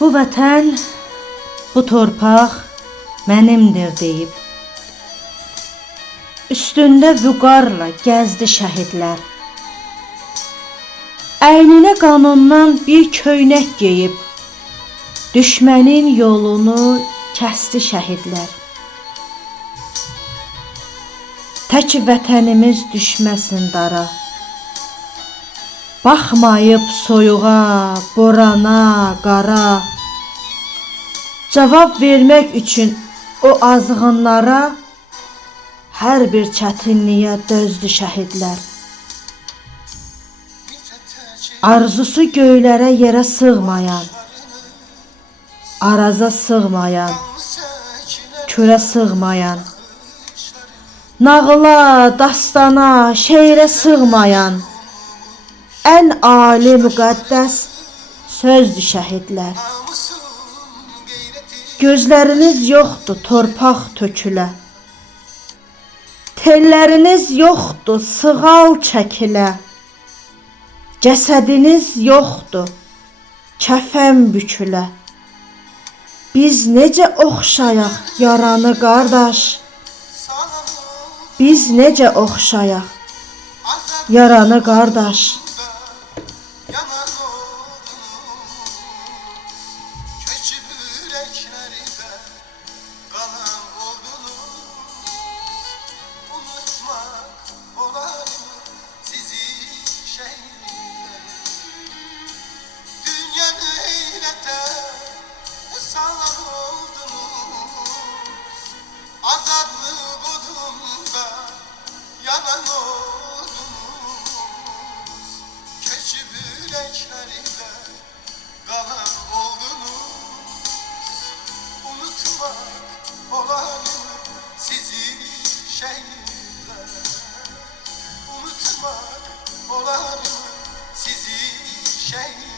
Bu vətən, bu torpaq mənimdir deyib, üstündə vüqarla gəzdi şəhidlər. Əyninə qanundan bir köynək geyib, düşmənin yolunu kəsdi şəhidlər. Tək vətənimiz düşməsin dara, baxmayıb soyuğa, borana, qara. Cavab vermək üçün o azğınlara hər bir çətinliyə dözdü şəhidlər. Arzusu göylərə yerə sığmayan, araza sığmayan, körə sığmayan, nağıla, dastana, şeirə sığmayan, ən ali müqəddəs sözdür şəhidlər. Gözləriniz yoxdur torpaq tökülə, telləriniz yoxdur sığal çəkilə, cəsədiniz yoxdur kəfən bükülə. Biz necə oxşayaq yaranı qardaş, biz necə oxşayaq yaranı qardaş. Azadlık odunda yanan oldunuz, keçib ürəklərində qalan oldunuz. Unutmaq olarmı sizi şəhidlər? Unutmaq olarmı sizi şəhidlər?